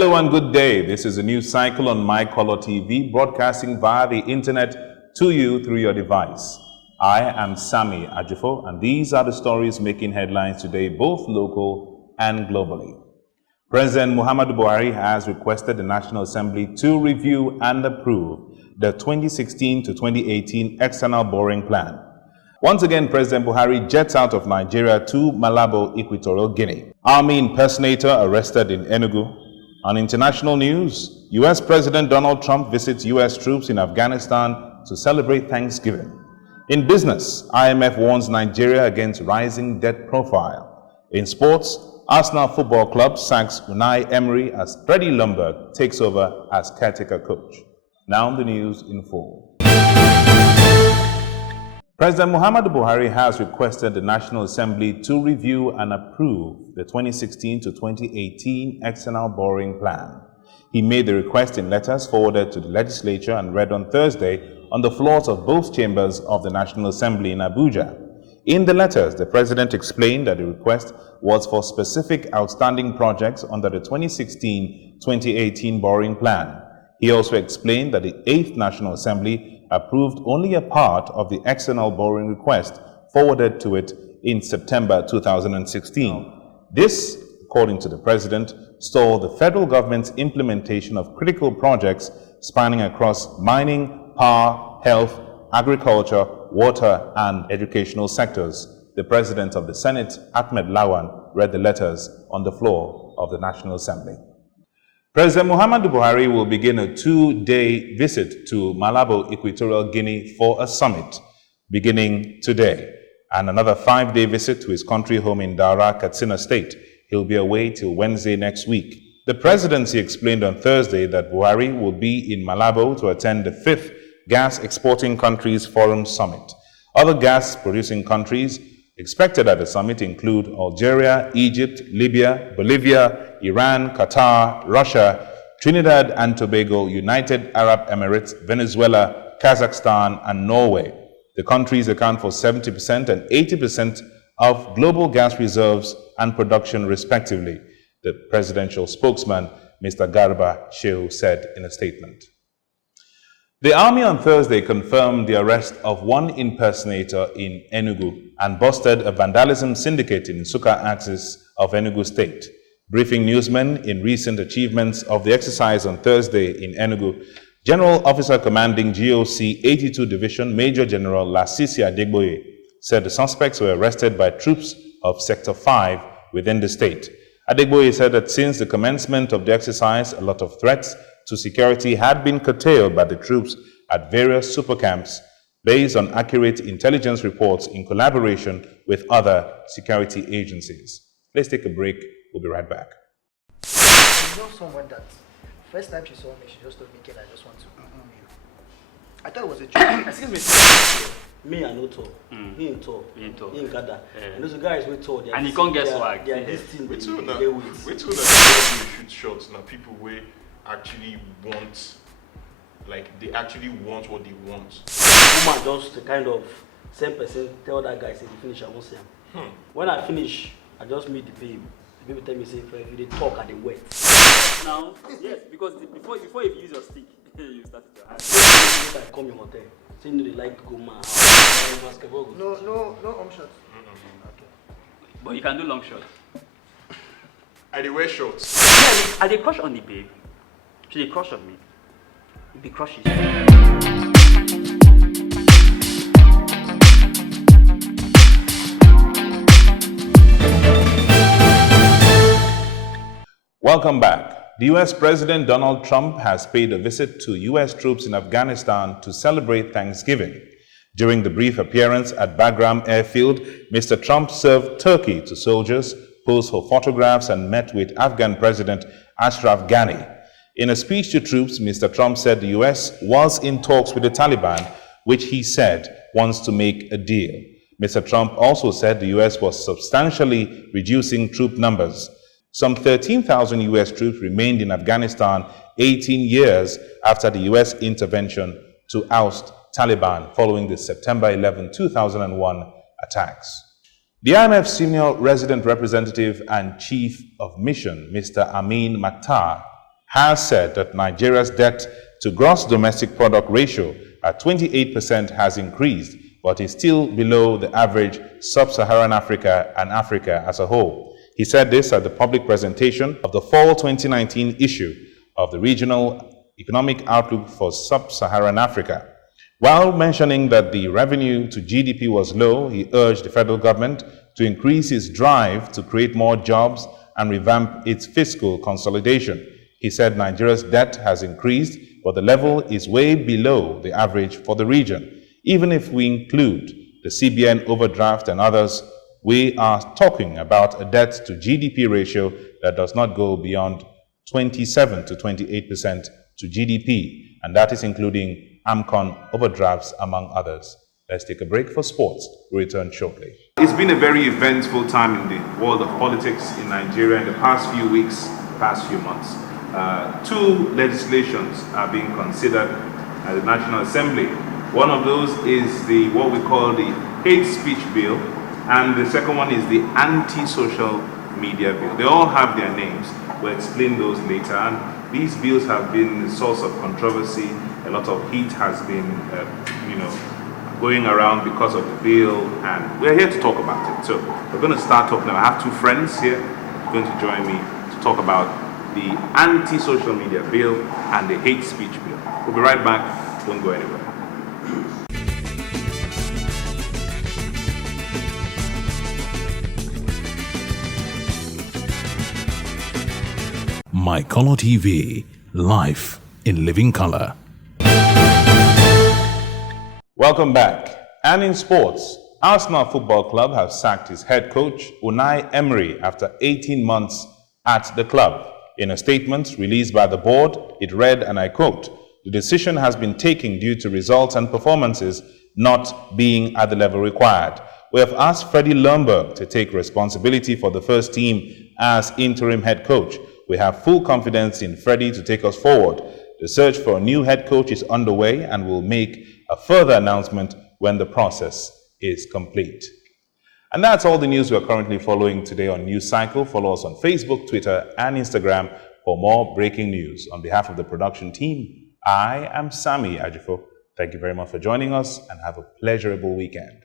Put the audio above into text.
Hello and good day. This is a news cycle on MyColorTV, broadcasting via the internet to you through your device. I am Sami Ajifo, and these are the stories making headlines today, both local and globally. President Muhammadu Buhari has requested the National Assembly to review and approve the 2016 to 2018 external borrowing plan. Once again, President Buhari jets out of Nigeria to Malabo, Equatorial Guinea. Army impersonator arrested in Enugu. On international news, U.S. President Donald Trump visits U.S. troops in Afghanistan to celebrate Thanksgiving. In business, IMF warns Nigeria against rising debt profile. In sports, Arsenal Football Club sacks Unai Emery as Freddie Ljungberg takes over as caretaker coach. Now the news in full. President Muhammadu Buhari has requested the National Assembly to review and approve the 2016 to 2018 external borrowing plan. He made the request in letters forwarded to the legislature and read on Thursday on the floors of both chambers of the National Assembly in Abuja. In the letters, the president explained that the request was for specific outstanding projects under the 2016-2018 borrowing plan. He also explained that the 8th National Assembly approved only a part of the external borrowing request forwarded to it in September 2016. This, according to the president, stalled the federal government's implementation of critical projects spanning across mining, power, health, agriculture, water, and educational sectors. The president of the Senate, Ahmed Lawan, read the letters on the floor of the National Assembly. President Muhammadu Buhari will begin a 2-day visit to Malabo, Equatorial Guinea for a summit beginning today, and another 5-day visit to his country home in Daura, Katsina State. He'll be away till Wednesday next week. The presidency explained on Thursday that Buhari will be in Malabo to attend the 5th Gas Exporting Countries Forum Summit. Other gas-producing countries expected at the summit include Algeria, Egypt, Libya, Bolivia, Iran, Qatar, Russia, Trinidad and Tobago, United Arab Emirates, Venezuela, Kazakhstan, and Norway. The countries account for 70% and 80% of global gas reserves and production, respectively, the presidential spokesman, Mr. Garba Shehu, said in a statement. The army on Thursday confirmed the arrest of one impersonator in Enugu and busted a vandalism syndicate in Nsukka axis of Enugu State. Briefing newsmen in recent achievements of the exercise on Thursday in Enugu, General Officer Commanding GOC 82 Division Major General Lasisi Adegboye said the suspects were arrested by troops of Sector 5 within the state. Adegboye said that since the commencement of the exercise, a lot of threats to security had been curtailed by the troops at various super camps based on accurate intelligence reports in collaboration with other security agencies. Let's take a break. We'll be right back. I know someone that first time she saw me, she just told me, "Ken, I just want to you." I thought it was a joke. Excuse me. Me and no tall. He ain't tall. He ain't gather. And those guys we tall. And he can't get swag. They are destined. Wait till that shoot shots now. People will actually want, like they actually want what they want. Woman just the kind of same person tell that guy say the finish I won't see him. When I finish, I just meet the babe. The babe tell me say if you talk at the wet. Now, yes, because before you use your stick, you started to ask. I come in hotel. Say no, they like to go mad. No shots. Okay. But you can do long shots. I they wear shorts. Yeah, I they crush on the babe. She they crush on me. It be crushes. Welcome back. The U.S. President Donald Trump has paid a visit to U.S. troops in Afghanistan to celebrate Thanksgiving. During the brief appearance at Bagram Airfield, Mr. Trump served turkey to soldiers, posed for photographs, and met with Afghan President Ashraf Ghani. In a speech to troops, Mr. Trump said the U.S. was in talks with the Taliban, which he said wants to make a deal. Mr. Trump also said the U.S. was substantially reducing troop numbers. Some 13,000 U.S. troops remained in Afghanistan 18 years after the U.S. intervention to oust Taliban following the September 11, 2001 attacks. The IMF senior resident representative and chief of mission, Mr. Amin Makhtar, has said that Nigeria's debt to gross domestic product ratio at 28% has increased, but is still below the average sub-Saharan Africa and Africa as a whole. He said this at the public presentation of the fall 2019 issue of the Regional Economic Outlook for Sub-Saharan Africa. While mentioning that the revenue to GDP was low, he urged the federal government to increase its drive to create more jobs and revamp its fiscal consolidation. He said Nigeria's debt has increased, but the level is way below the average for the region. Even if we include the CBN overdraft and others, we are talking about a debt to GDP ratio that does not go beyond 27 to 28% to GDP, and that is including AMCON overdrafts, among others. Let's take a break for sports. We'll return shortly. It's been a very eventful time in the world of politics in Nigeria in the past few weeks, past few months. Two legislations are being considered at the National Assembly. One of those is what we call the hate speech bill, and the second one is the anti-social media bill. They all have their names. We'll explain those later. And these bills have been a source of controversy. A lot of heat has been, going around because of the bill, and we're here to talk about it. So we're going to start talking. I have two friends here who are going to join me to talk about the anti-social media bill and the hate speech bill. We'll be right back. Don't go anywhere. MyColorTV, life in living color. Welcome back. And in sports, Arsenal Football Club have sacked his head coach, Unai Emery, after 18 months at the club. In a statement released by the board, it read, and I quote, "The decision has been taken due to results and performances not being at the level required. We have asked Freddie Ljungberg to take responsibility for the first team as interim head coach. We have full confidence in Freddie to take us forward. The search for a new head coach is underway and will make a further announcement when the process is complete." And that's all the news we're currently following today on News Cycle. Follow us on Facebook, Twitter, and Instagram for more breaking news. On behalf of the production team, I am Sami Ajifo. Thank you very much for joining us, and have a pleasurable weekend.